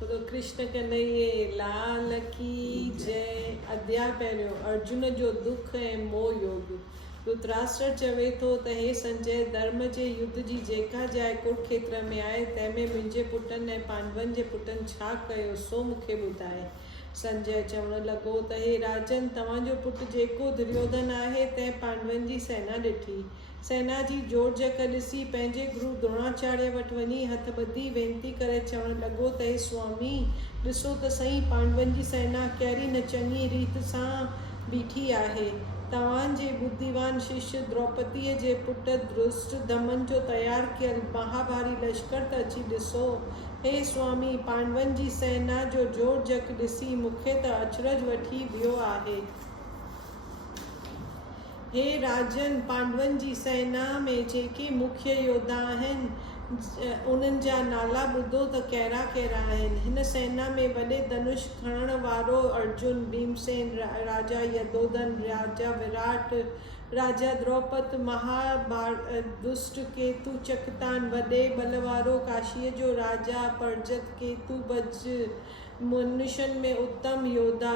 बोलो कृष्ण कन्हैया लाल की जय। अध्याय पहिरियों अर्जुन जो दुख ऐं मोह योग। धृतराष्ट्र चवे थो त हे संजय, धर्म जे युद्ध जी जेका जाइ कुरुक्षेत्र में आहे तंहिंमें मुंहिंजे पुटनि ऐं पांडवनि जे पुटनि छा कयो सो मूंखे ॿुधाए। संजय चवणु लॻो त हे राजन, तव्हांजो पुटु जेको दुर्योधन आहे तंहिं पांडवनि जी सेना ॾिठी। सेना जी जोड़ जक ॾिसी पंहिंजे गुरु द्रोणाचार्य वटि वञी हथ ॿधी वेनती करे चवणु लॻो त हे स्वामी, ॾिसो त सही पांडवनि जी सेना कहिड़ी न चङी रीत सां बीठी आहे। तव्हांजे बुद्धिवान शिष्य द्रौपदीअ जे पुटु धृष्टद्युम्न जो तयारु कयल महाभारी लश्कर त अची ॾिसो। हे स्वामी, पांडवनि जी सेना जो जोड़ जक ॾिसी मूंखे त अचरज वठी वियो आहे। हे राजन, पांडवनि जी सेना में जेके मुख्य योद्धा आहिनि उन्हनि जा नाला ॿुधो त कहिड़ा कहिड़ा आहिनि। हिन सेना में वॾे धनुष खणण वारो अर्जुन, भीमसेन, राजा यदोधन, राजा विराट, राजा द्रौपद, दुष्ट केतु चकतान, वॾे बल वारो काशीअ जो राजा परजत, केतु भज, मनुष्यनि में उत्तम योद्धा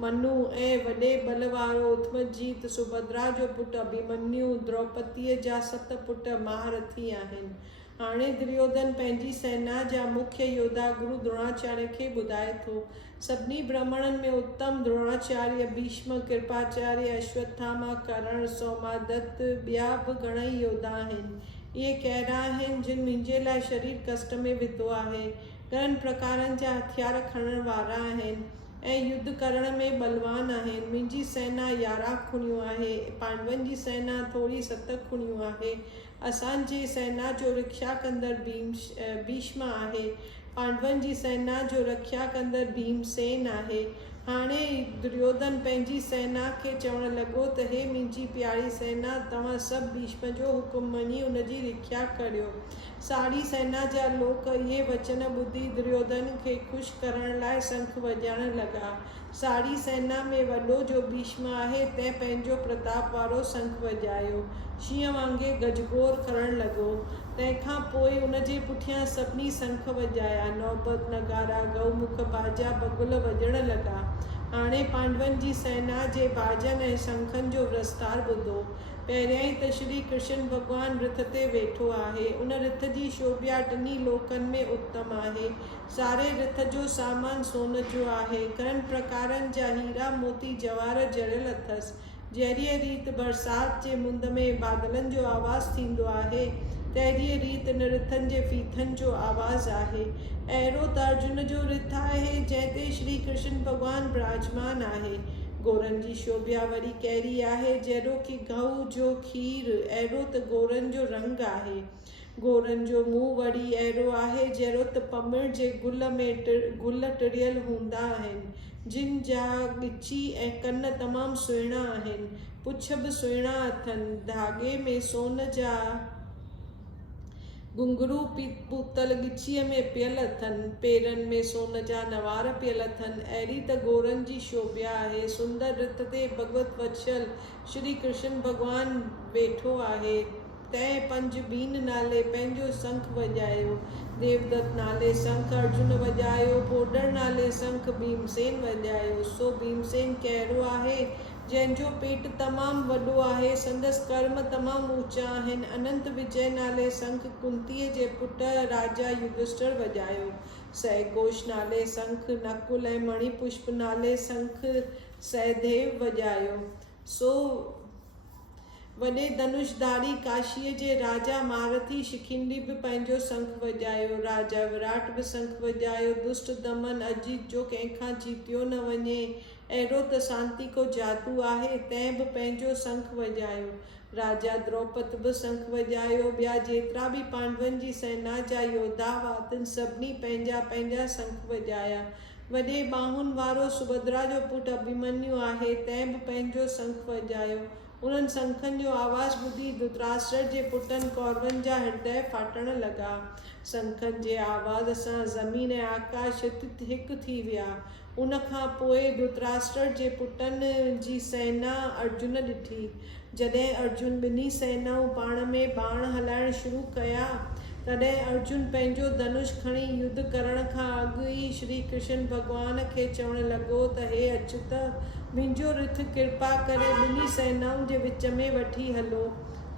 मनु ऐं वॾे बल वारो उत्मजीत, सुभद्रा जो पुटु अभिमन्यु, द्रौपदीअ जा 7 पुट महारथी आहिनि। हाणे दुर्योधन पंहिंजी सेना जा मुख्य योद्धा गुरु द्रोणाचार्य खे ॿुधाए थो। सभिनी ब्राह्मणनि में उत्तम द्रोणाचार्य, भीष्म, कृपाचार्य, अश्वत्थामा, कर्ण, सौमादत्त, ॿिया बि घणई योद्धा आहिनि। इहे कहिड़ा आहिनि जिन मुंहिंजे लाइ शरीर कष्ट में विधो आहे। घणनि प्रकारनि जा हथियार खणण वारा आहिनि ऐं युद्ध करण में बलवान आहिनि। मुंहिंजी सेना 11 खुणियूं आहे, पांडवनि जी सेना थोरी 7 खुणियूं आहे। असांजी सेना जो रक्षा कंदड़ भीष्म आहे, पांडवनि जी सेना जो रक्षा कंदड़ भीमसेन आहे। हाणे दुर्योधन पंहिंजी सेना खे चवणु लॻो त हे मुंहिंजी प्यारी सेना, तव्हां सभु भीष्म जो हुकुम मञी उनजी रक्षा करियो। सारी सेना जा लोक इहे वचन ॿुधी दुर्योधन खे ख़ुशि करण लाइ शंख वॼाइण लॻा। सारी सेना में वॾो जो भीष्म आहे तंहिं पंहिंजो प्रताप वारो शंख वॼायो, शींहं वांगुरु गजगोर करणु लॻो। तंहिंखां पोइ उनजे पुठियां सभिनी शंख वॼाया, नौबत, नगारा, गौमुख, बाजा, बगुल वॼण लॻा। हाणे पांडवनि जी सेना जे बाजनि ऐं शंखनि जो विस्तार ॿुधो। पहिरियां ई त श्री कृष्ण भॻवानु रथ ते वेठो आहे। उन रथ जी शोभा टिनी लोकनि में उत्तम आहे। सारे रथ जो सामान सोन जो आहे। घणनि प्रकारनि जा हीरा मोती जवाहर जड़ियल अथसि। जहिड़ीअ रीति बरसाति जे मुंद में बादलनि जो आवाज़ु थींदो आहे, तहिड़ीअ रीति इन रथनि जे फीथनि जो आवाज़ु आहे। अहिड़ो त अर्जुन जो रथ आहे जंहिं ते श्री कृष्ण भॻवानु विराजमान आहे। गोरनि जी शोभा वरी कहिड़ी आहे, जहिड़ो कि गऊ जो खीर, अहिड़ो त गोरनि जो रंग आहे। गोरनि जो मुंहुं वरी अहिड़ो आहे जहिड़ो त पमिड़ जे गुल में गुल टिड़ियल हूंदा आहिनि, जिन जा ॻिची ऐं कन तमामु सुहिणा आहिनि। पुछ बि सुहिणा अथनि, धागे में सोन जा घुंघरू पीतल ॻिचीअ में पियल अथनि, पेरनि में सोन जा नवार पियल अथनि। अहिड़ी त गोरनि जी शोभा आहे। सुंदर रथ ते भगवत वत्सल श्री कृष्ण भॻवानु वेठो आहे। तंहिं 5 बीन नाले पंहिंजो शंख वॼायो, देवदत्त नाले शंख अर्जुन वॼायो, पोडर नाले शंख भीमसेन वॼायो। सो भीमसेन कहिड़ो आहे जंहिंजो पेट तमामु वॾो आहे, संदसि कर्म तमामु ऊचा आहिनि। अनंत विजय नाले शंख कुंतीअ जे पुटु राजा युधिष्ठिर वॼायो। सहघोष नाले शंख नकुल ऐं मणिपुष्प नाले शंख सहदेव वॼायो। सो वॾे धनुषधारी काशीअ जे राजा महारथी शिखंडी बि पंहिंजो शंख वॼायो। राजा विराट बि शंख वॼायो। दुष्टद्युम्न अजीत जो कंहिंखां जीतियो न वञे, अहिड़ो त शांति को जादू आहे, तंहिं बि पंहिंजो शंख वॼायो। राजा द्रौपद बि शंख वॼायो। ॿिया जेतिरा बि पांडवनि जी सेना जा योद्धा हुआ तिन सभिनी पंहिंजा पंहिंजा शंख वॼाया। वॾे बाहुनि वारो सुभद्रा जो पुटु अभिमन्यु आहे, तंहिं बि पंहिंजो शंख वॼायो। उन्हनि शंखनि जो आवाज़ु ॿुधी धृतराष्ट्र जे पुटनि कौरवनि जा हृदय फाटण लॻा। शंखनि जे आवाज़ सां ज़मीन ऐं आकाश हिकु थी विया। उन खां पोइ धृतराष्ट्र जे पुटनि जी सेना अर्जुन ॾिठी। जॾहिं अर्जुन ॿिन्ही सेनाऊं पाण में बाण हलाइण शुरू कया, तॾहिं अर्जुन पंहिंजो धनुष खणी युद्ध करण खां अॻु ई श्री कृष्ण भगवान खे चवण लॻो त हे अच्युत, मुंहिंजो रथ कृपा करे ॿिन्ही सेनाउनि जे विच में वठी हलो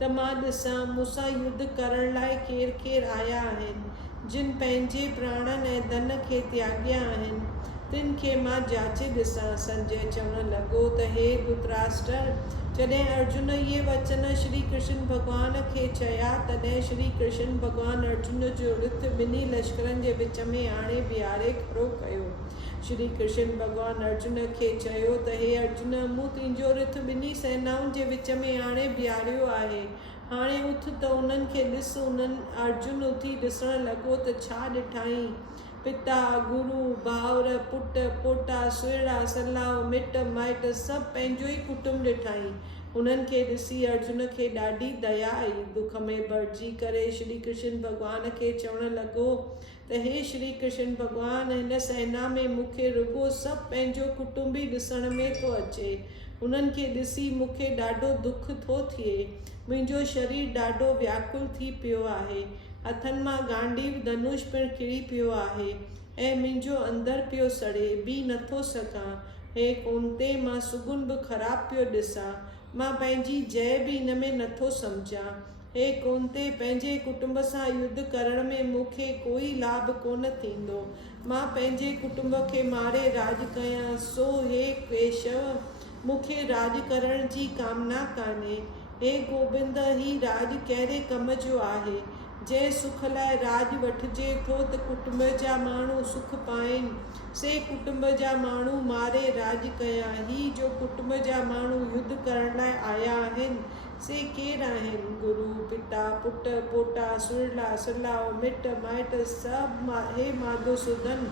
त मां ॾिसां मूंसां युद्ध करण लाइ केरु केरु आया आहिनि। जिन पंहिंजे प्राणनि ऐं धन खे त्याॻिया आहिनि तिन खे मां जाचे ॾिसां। संजय चवण लॻो त हे धृतराष्ट्र, जॾहिं अर्जुन इहे वचन श्री कृष्ण भगवान खे चया तॾहिं श्री कृष्ण भगवान अर्जुन जो रथ ॿिन्ही लश्करनि जे विच में आणे बीहारे खड़ो कयो। श्री कृष्ण भगवान अर्जुन खे चयो त हे अर्जुन, मूं तुंहिंजो रथ ॿिन्ही सेनाउनि जे विच में आणे बीहारियो आहे। हाणे उथ त उन्हनि खे ॾिस। अर्जुन उथी ॾिसण लॻो त छा ॾिठाई? पिता, गुरु, भाउर, पुट, पोटा, सुहिड़ा, सलाह, मिट माइट सभु पंहिंजो ई कुटुंब ॾिठाई। उन्हनि खे ॾिसी अर्जुन खे ॾाढी दया आई। दुख में भरिजी करे श्री कृष्ण भगवान खे चवण लॻो त हे श्री कृष्ण भगवान, हिन सेना में मूंखे रुॻो सभु पंहिंजो कुटुंब ई ॾिसण में थो अचे। उन्हनि खे ॾिसी मूंखे ॾाढो दुख थो थिए। मुंहिंजो शरीर ॾाढो व्याकुल थी पियो आहे। हथनि मां गांडीव धनुष पिणु किरी पियो आहे ऐं मुंहिंजो अंदर पियो सड़े, बीह नथो सघां। हे कुंते, मां सुगुन बि ख़राबु पियो ॾिसां। मां पंहिंजी जय बि हिन में नथो सम्झां। हे कुंते, पंहिंजे कुटुंब सां युद्ध करण में मूंखे कोई लाभ कोन थींदो। मां पंहिंजे कुटुंब खे मारे राज कयां, सो हे केशव, मूंखे राज करण जी कामना कान्हे। हे गोबिंद, ही राज कहिड़े कम जो आहे? जंहिं सुख लाइ राज वठिजे थो त कुटुंब जा माण्हू सुख पाइनि, से कुटुंब जा माण्हू मारे राज कयां। ही जो कुटुंब जा माण्हू युद्ध करण लाइ आया आहिनि से केरु आहिनि? गुरु, पिता, पुट, पोटा, सुहिड़ा, सलाह, मिट माइट सभु। हे माधुसूदन,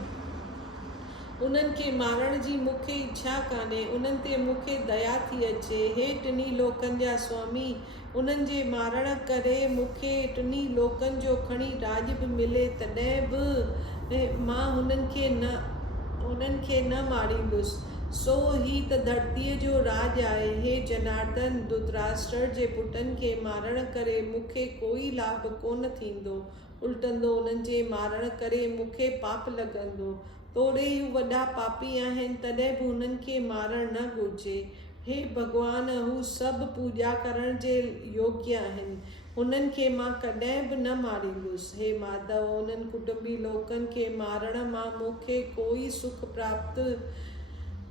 उन्हनि खे मारण जी मूंखे इच्छा कान्हे। उन्हनि ते मूंखे दया थी अचे। हे टिनी लोकनि जा स्वामी, उन्हनि जे मारण करे मूंखे टिनी लोकनि जो खणी राज बि मिले तॾहिं बि मां उन्हनि खे न मारींदुसि। सो ही त धरतीअ जो राज आहे। हे जनार्दन, धृतराष्ट्र जे पुटनि खे मारण करे मूंखे कोई लाभ कोन थींदो। उल्टंदो उन्हनि जे मारण करे मूंखे पाप लॻंदो। तोड़े हू वॾा पापी आहिनि, तॾहिं बि उन्हनि खे मारणु न घुरिजे। हे भॻवान, हू सभु पूॼा करण जे योग्य आहिनि। उन्हनि खे मां कॾहिं बि न मारींदुसि। हे माधव, उन्हनि कुटुंबी लोकनि खे मारण मां मूंखे कोई सुख प्राप्त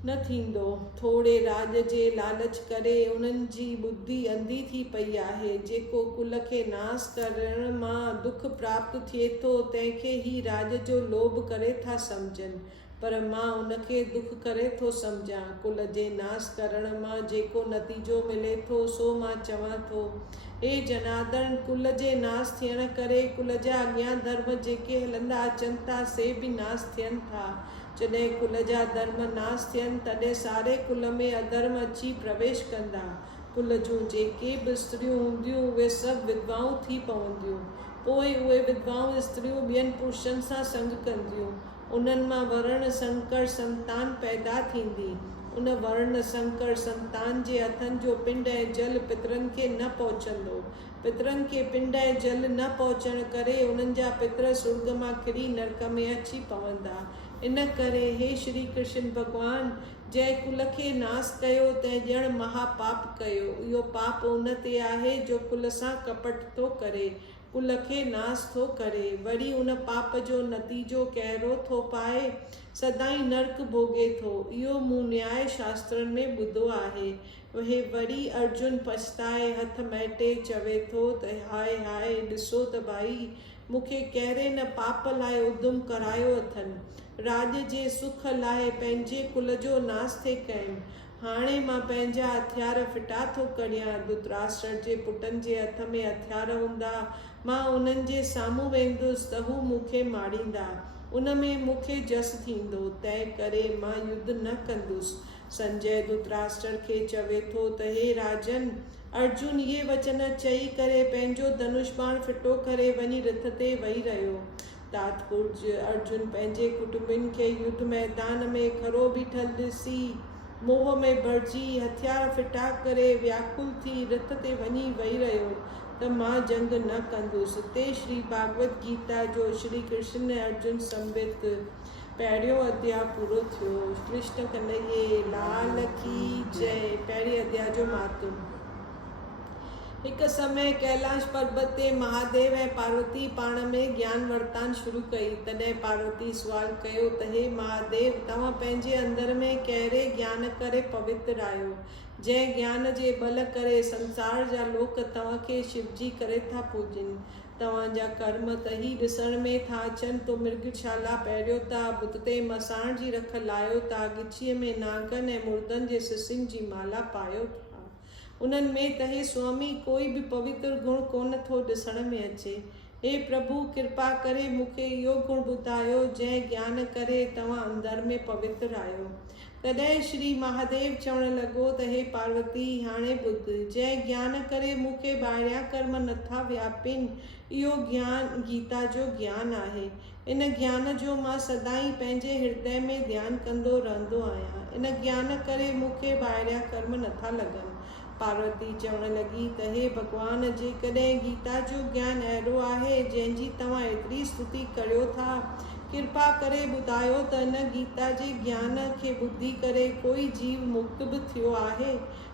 न थींदो। थोड़े राज जे लालच करे उन्हनि जी बुद्धि अंधी थी पई आहे। जेको कुल खे नास करण मां दुख प्राप्त थिए थो तंहिंखे ही राज जो लोभ करे था सम्झनि, पर मां उनखे दुख करे थो सम्झां। कुल जे नास करण मां जेको नतीजो मिले थो सो मां चवां थो। हे जनार्दन, कुल जे नास थियण करे कुल जा अॻियां धर्म जेके हलंदा अचनि था से बि नास थियनि था। जॾहिं कुल जा धर्म नास थियनि तॾहिं सारे कुल में अधर्म अची प्रवेश कंदा। कुल जूं जेके बि स्त्रियूं हूंदियूं उहे सभु विधवाऊं थी पवंदियूं। पोइ उहे विधवाऊं स्त्रियूं ॿियनि पुरुषनि सां संग कंदियूं। उन्हनि मां वर्ण संकर संतान पैदा थींदी। उन वर्ण संकर संतान जे हथनि जो पिंड ऐं जल पितरनि खे न पहुचंदो। पितरनि खे पिंड ऐं जल न पहुचण करे उन्हनि जा पितर स्वर्ग मां किरी नरक में अची पवंदा। इन करे हे श्री कृष्ण भगवान, जंहिं कुल खे नास कयो तंहिं ॼण महापाप कयो। इहो पाप उन ते आहे जो कुल सां कपट थो करे, कुल खे नास थो करे। वरी उन पाप जो नतीजो कहिड़ो थो पाए? सदाई नरक भोगे थो। इहो मूं न्याय शास्त्रनि में ॿुधो आहे। हे वरी अर्जुन पछताए हथ मैटे चवे थो त हाय हाय, ॾिसो त भाई, मूंखे कहिड़े न पाप लाइ उद्यम करायो अथनि। राज जे सुख लाइ पंहिंजे कुल जो नास थे कयनि। हाणे मां पंहिंजा हथियार फिटा थो कढियां। धृतराष्ट्र जे पुटनि जे हथ में हथियार हूंदा, मां उन्हनि जे साम्हूं वेंदुसि त हू मूंखे मारींदा। उन में मूंखे जस थींदो, तंहिं करे मां युद्ध न कंदुसि। संजय धृतराष्ट्र खे चवे थो त हे राजन, अर्जुन इहे वचन चई करे पंहिंजो धनुष बाण फिटो करे वञी रथ ते वेही रहियो। तात्पुरुष अर्जुन पंहिंजे कुटुंबियुनि खे युद्ध मैदान में खड़ो बीठल ॾिसी मोह में भरिजी हथियार फिटा करे व्याकुल थी रथ ते वञी वेही रहियो त मां जंग न कंदुसि। ते श्री भागवत गीता जो श्री कृष्ण अर्जुन संबित पहिरियों अध्याय पूरो थियो। कृष्ण कन्हैया लाल की जय। पहिरें अध्याय जो महत्व। हिकु समय कैलाश पर्वत ते महादेव ऐं पार्वती पाण में ज्ञान वर्तान शुरू कई। तॾहिं पार्वती सुवाल कयो त हे महादेव, तव्हां पंहिंजे अंदर में कहिड़े ज्ञान करे पवित्र आहियो, जंहिं ज्ञान जे बल करे संसार जा लोक तव्हांखे शिवजी करे था पूजनि। तव्हांजा कर्म त ही ॾिसण में था अचनि तो मृगशाला पहिरियों था, बुत ते मसाण जी रख लायो था, गिचीअ में नागन ऐं मुर्दनि जे सिसिन जी माला पायो था। उन्हनि में त हे स्वामी कोई बि पवित्र गुण कोन थो ॾिसण में अचे। हे प्रभु, कृपा करे मूंखे इहो गुण ॿुधायो जंहिं ज्ञान करे तव्हां अंदर में पवित्र आहियो। तॾहिं श्री महादेव चवण लॻो त हे पार्वती, हाणे ॿुध, जंहिं ज्ञान करे मूंखे ॿाहिरियां कर्म नथा व्यापिन, इहो ज्ञान गीता जो ज्ञान आहे। इन ज्ञान जो मां सदाईं पंहिंजे हृदय में ध्यानु कंदो रहंदो आहियां। इन ज्ञान करे मूंखे ॿाहिरियां कर्म नथा लॻनि। पार्वती चवण लॻी त हे भॻवान, जेकॾहिं गीता जो ज्ञान अहिड़ो आहे जंहिंजी तव्हां एतिरी स्तुति करियो था, कृपा करे ॿुधायो त इन गीता जे ज्ञान खे ॿुधी करे कोई जीव मुक्त बि थियो आहे।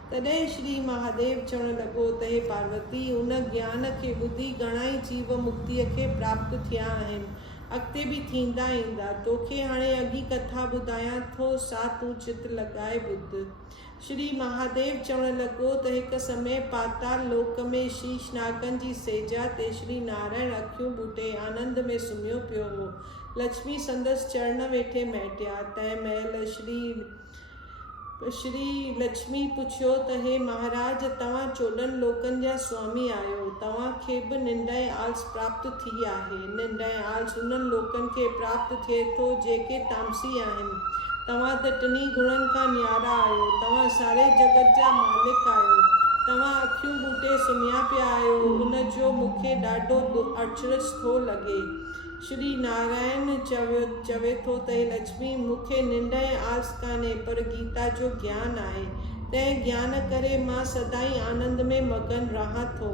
तॾहिं श्री महादेव चवण लॻो त हे पार्वती, उन ज्ञान खे ॿुधी घणाई जीव मुक्तिअ खे प्राप्त थिया आहिनि, अॻिते बि थींदा ईंदा। तोखे हाणे अॻी कथा ॿुधायां थो, सा तूं चित लॻाए ॿुध। श्री महादेव चवण लॻो त हिकु समय पाताल लोक में शीश नागन जी सेजा ते श्री नारायण अखियूं ॿूटे आनंद में सुम्हियो पियो हो। लक्ष्मी संदसि चरण वेठे मैटिया। तंहिं महिल श्री लक्ष्मी पुछियो त हे महाराज, तव्हां 14 लोकनि जा स्वामी आहियो, तव्हांखे बि निंड ऐं आलस प्राप्त थी आहे। निंड ऐं आलस उन्हनि लोकनि खे प्राप्त थिए थो जेके तामसी आहिनि। तव्हां त टिनी गुणनि खां न्यारा आहियो। तव्हां सारे जगत जा मालिक आहियो। तव्हां अखियूं ॿूटे सुम्हिया पिया आहियो। उन जो मूंखे ॾाढो अचरज थो लॻे। श्री नारायण चवे थो त हे लक्ष्मी, मूंखे निंड ऐं आलस कान्हे, पर गीता जो ज्ञान आहे। तंहिं ज्ञान करे मां सदाईं आनंद में मगन रहां थो।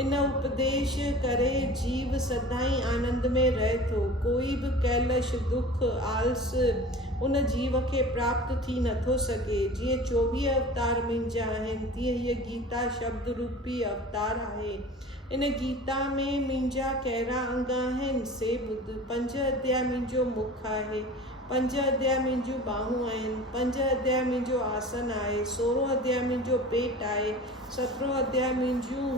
इन उपदेश करे जीव सदाईं आनंद में रहे थो। कोई बि कैलश दुख आलस उन जीव खे प्राप्त थी नथो सघे। जीअं 24 अवतार मुंहिंजा आहिनि, तीअं हीअ गीता शब्द रूपी अवतार आहे। इन गीता में मुंहिंजा कहिड़ा अंग आहिनि से ॿुध। 5 अध्याय मुंहिंजो मुख आहे, 5 अध्याय मुंहिंजूं बाहूं आहिनि, 5 अध्याय मुंहिंजो आसन आहे, 16 अध्याय मुंहिंजो पेट आहे, 17 अध्याय मुंहिंजूं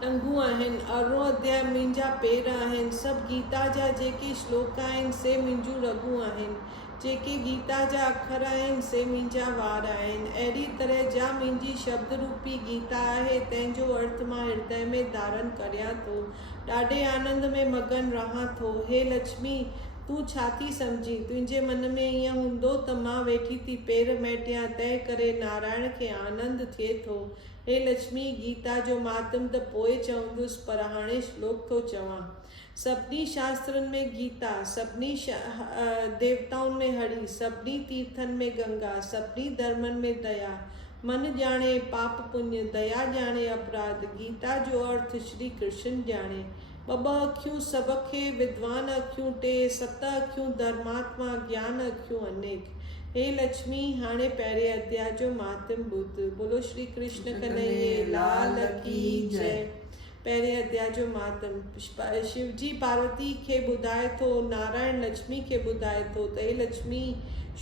टंगूं आहिनि, 18 अध्याय मुंहिंजा पेर आहिनि। सभु गीता जा जेके श्लोक आहिनि से मुंहिंजूं रॻूं आहिनि। जेके गीता जा अखर आहिनि से मुंहिंजा वार आहिनि। अहिड़ी तरह जा मुंहिंजी शब्द रूपी गीता आहे, तंहिंजो अर्थ मां हृदय में धारण करियां थो, ॾाढे आनंद में मगन रहां थो। हे लक्ष्मी, तूं छा थी सम्झी? तुंहिंजे मन में ईअं हूंदो त मां वेठी थी पेर मैटियां, तंहिं करे नारायण खे आनंद थिए थो। हे लक्ष्मी, गीता जो मातम त पोइ चवंदुसि, पर हाणे श्लोक थो चवां। सभिनी शास्त्रनि में गीता, सभिनी देवताउनि में हरि, सभिनी तीर्थनि में गंगा, सभिनी धर्मनि में दया। मन ॼाणे पाप पुण्य, दया ॼाणे अपराध, गीता जो अर्थ श्री कृष्ण ॼाणे। ॿ अखियूं सभ खे विद्वान अखियूं, 2 7 अखियूं धर्मात्मा, ज्ञान अखियूं अनेक। हे लक्ष्मी, हाणे पहिरें अध्याय जो मातम ॿुध। बोलो श्री कृष्ण कन्हैया लाल की जय। पहिरें अध्याय जो मातम। शिवजी पार्वती खे ॿुधाए थो, नारायण लक्ष्मी खे ॿुधाए थो त हे लक्ष्मी,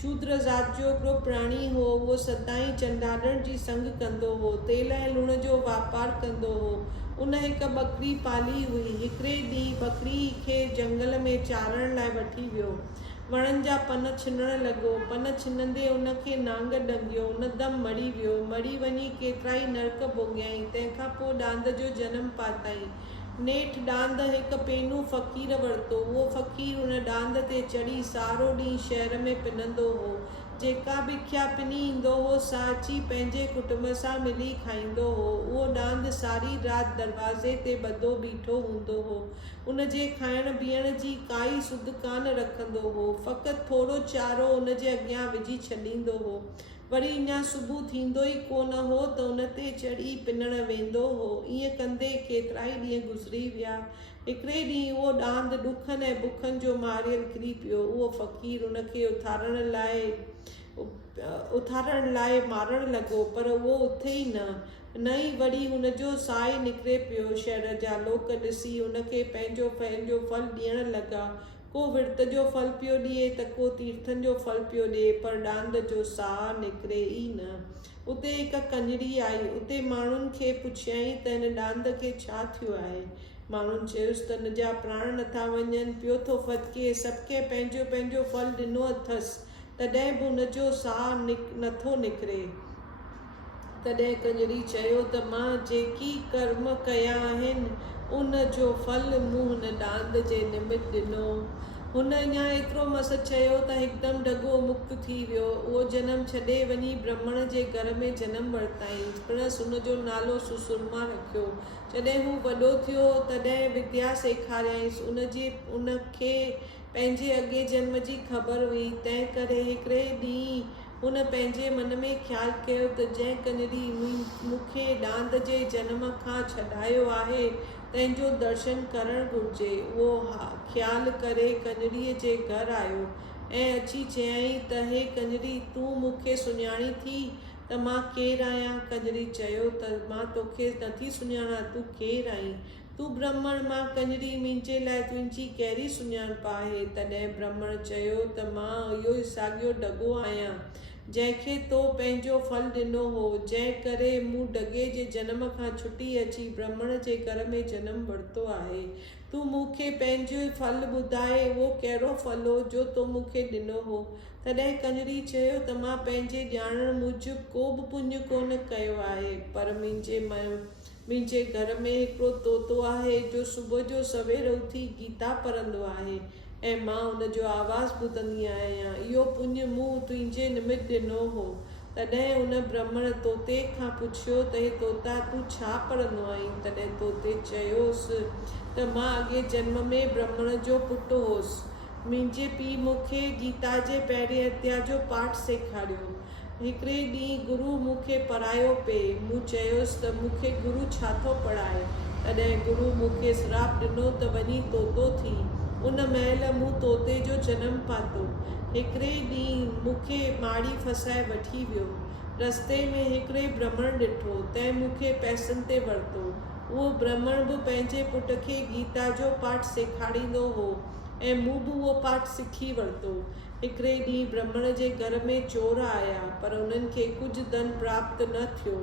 शूद्र ज़ात जो हिकिड़ो प्राणी हो, उहो सदाईं चंडालनि जी संग कंदो हो, तेल ऐं लूण जो वापारु कंदो हो। उन हिकु बकरी पाली हुई। हिकिड़े ॾींहुं बकरी खे जंगल में चारण लाइ वठी वियो। वणनि जा पन छिनण लॻो। पन छिनंदे उनखे नांग ॾंगियो। उन दम मरी वियो। मरी वञी केतिरा ई नरक भोॻियाईं। तंहिंखां पोइ ॾांद जो जनम पाताईं। नेठि ॾांद हिकु पेनू फ़क़ीर वरितो। उहो फ़क़ीर उन ॾांद ते चढ़ी सारो ॾींहुं शहर में पिनंदो हो। जेका भिख्या पिनी ईंदो हो, सा अची पंहिंजे कुटुंब सां मिली खाईंदो हो। उहो ॾांद सारी राति दरवाज़े ते ॿधो बीठो हूंदो हो। उन जे खाइण पीअण जी काई सुध कान रखंदो हो। फ़क़ति थोरो चारो उन जे अॻियां विझी छॾींदो हो। वरी अञा सुबुह थींदो ई कोन हो त उन ते चढ़ी पिनण वेंदो हो। ईअं कंदे केतिरा ई ॾींहं गुज़री विया। हिकिड़े ॾींहुं उहो ॾांद ॾुखनि ऐं बुखनि जो मारियल किरी पियो। उहो फ़क़ीर उनखे उथारण लाइ मारण लॻो, पर उहो उथे ई न ई वरी हुनजो साह ई निकिरे पियो। शहर जा लोक ॾिसी उनखे पंहिंजो फल ॾियण लॻा। को विर्त जो फल पियो ॾिए त को तीर्थनि जो फल पियो ॾिए, पर ॾांद जो साह निकिरे ई न। उते हिकु कंजरी आई। उते माण्हुनि खे पुछियईं त हिन ॾांद खे छा थियो आहे। माण्हुनि चयुसि त हिन जा प्राण नथा वञनि, पियो थो फतके, सबके पंहिंजो पंहिंजो फल ॾिनो अथसि, तॾहिं बि हुनजो साह नथो निकिरे। तॾहिं कंजरी चयो त मां जेकी कर्म कया आहिनि उन जो फल मूं हुन ॾांद जे निमित्त ॾिनो। हुन अञा एतिरो मस चयो त हिकदमि डॻो मुक्त थी वियो। उहो जनम छॾे वञी ब्राह्मण जे घर में जनम वरिताईं। पिणसि हुनजो नालो सुसुरमा रखियो। जॾहिं हू वॾो थियो तॾहिं विद्या सेखारियईंसि। उनखे पंहिंजे अॻे जन्म जी ख़बर हुई। तंहिं करे हिकिड़े ॾींहुं हुन पंहिंजे मन में ख़्यालु कयो त जंहिं कंजरी मूंखे ॾांद जे जनम खां छॾायो आहे तंहिंजो दर्शन करणु घुरिजे। उहो ख़्यालु करे कंजरीअ जे घर आयो ऐं अची चयईं त हे कंजरी, तूं मूंखे सुञाणी थी त मां केरु आहियां। कंजरी चयो त मां तोखे नथी सुञाणां, तूं केरु आहीं? तूं ब्राह्मण, मां कंजरी, मुंहिंजे लाइ तुंहिंजी कहिड़ी सुञाणप आहे? तॾहिं ब्राह्मण चयो त मां इहो ई साॻियो डॻो आहियां जंहिंखे तो पंहिंजो फल ॾिनो हो, जंहिं करे मूं डॻे जे जनम खां छुटी अची ब्राह्मण जे घर में जनम वरितो आहे। तूं मूंखे पंहिंजो फल ॿुधाए, उहो कहिड़ो फल हो जो तो मूंखे ॾिनो हो? तॾहिं कंजरी चयो त मां पंहिंजे ॼाणण मूजिबि को बि पुञ कोन कयो आहे, पर मुंहिंजे घर में हिकिड़ो तोतो आहे जो सुबुह जो सवेर उथी गीता पढ़ंदो आहे ऐं मां हुनजो आवाज़ ॿुधंदी आहियां। इहो पुञ मूं तुंहिंजे निमित्त ॾिनो हो। तॾहिं हुन ब्राह्मण तोते खां पुछियो त हे तोता, तूं छा पढ़ंदो आहीं? तॾहिं तोते चयोसि त मां अॻे जन्म में ब्राह्मण जो पुटु होसि। मुंहिंजे पीउ मूंखे गीता जे पहिरें अध्याय जो पाठ सेखारियो। हिकिड़े ॾींहुं गुरु मूंखे पढ़ायो पिए। मूं चयोसि त मूंखे गुरु छा थो पढ़ाए? तॾहिं गुरु मूंखे श्राप ॾिनो त वञी तोतो थी। उन महिल मूं तोते जो जनम पातो। हिकिड़े ॾींहुं मूंखे माड़ी फसाए वठी वियो। रस्ते में हिकिड़े ब्राह्मण ॾिठो, तंहिं मूंखे पैसनि ते वरितो। उहो ब्राह्मण बि पंहिंजे पुट खे गीता जो पाठ सेखारींदो हो ऐं मूं बि उहो पाठ सिखी वरितो। हिकिड़े ॾींहुं ब्राह्मण जे घर में चोर आया, पर उन्हनि खे कुझु धन प्राप्त न थियो।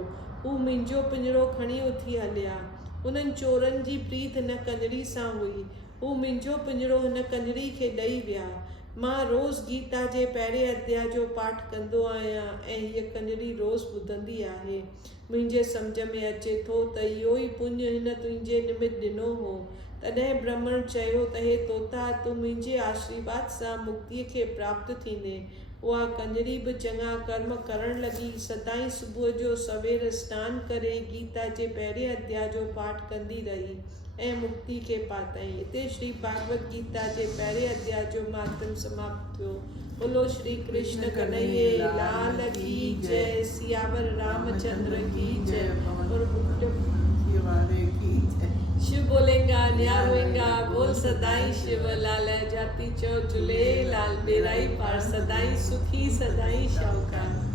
हू मुंहिंजो पिंजरो खणी उथी हलिया। उन्हनि चोरनि जी प्रीत हिन कंजरी सां हुई। हू मुंहिंजो पिंजरो हिन कंजरी खे ॾेई विया। मां रोज़ गीता जे पहिरें अध्याय जो पाठ कंदो आहियां ऐं हीअ कंजरी रोज़ ॿुधंदी आहे। मुंहिंजे सम्झ में अचे थो त इहो ई पुञ हिन तुंहिंजे निमित्त ॾिनो हो। तॾहिं ब्राह्मण चयो त हे तोता, तूं मुंहिंजे आशीर्वाद सां मुक्तीअ खे प्राप्त थींदे। उहा कंजरी बि चङा कर्म करण लॻी। सदाईं सुबुह जो सवेर सनानु करे गीता जे पहिरें अध्याय जो पाठ कंदी रही ऐं मुक्ति खे पातईं। हिते श्री भागवत गीता जे पहिरें अध्याय जो महात्म समाप्त थियो। बोलो श्री कृष्ण कन्हैया लाल की जय। सियावर रामचंद्र की जय। शिव बोलेगा न्याय होएगा, बोल सदाई शिव लाल। जाति चौ झूलेलाल, बेराई पार सदाई सुखी सदाई शाहूकार।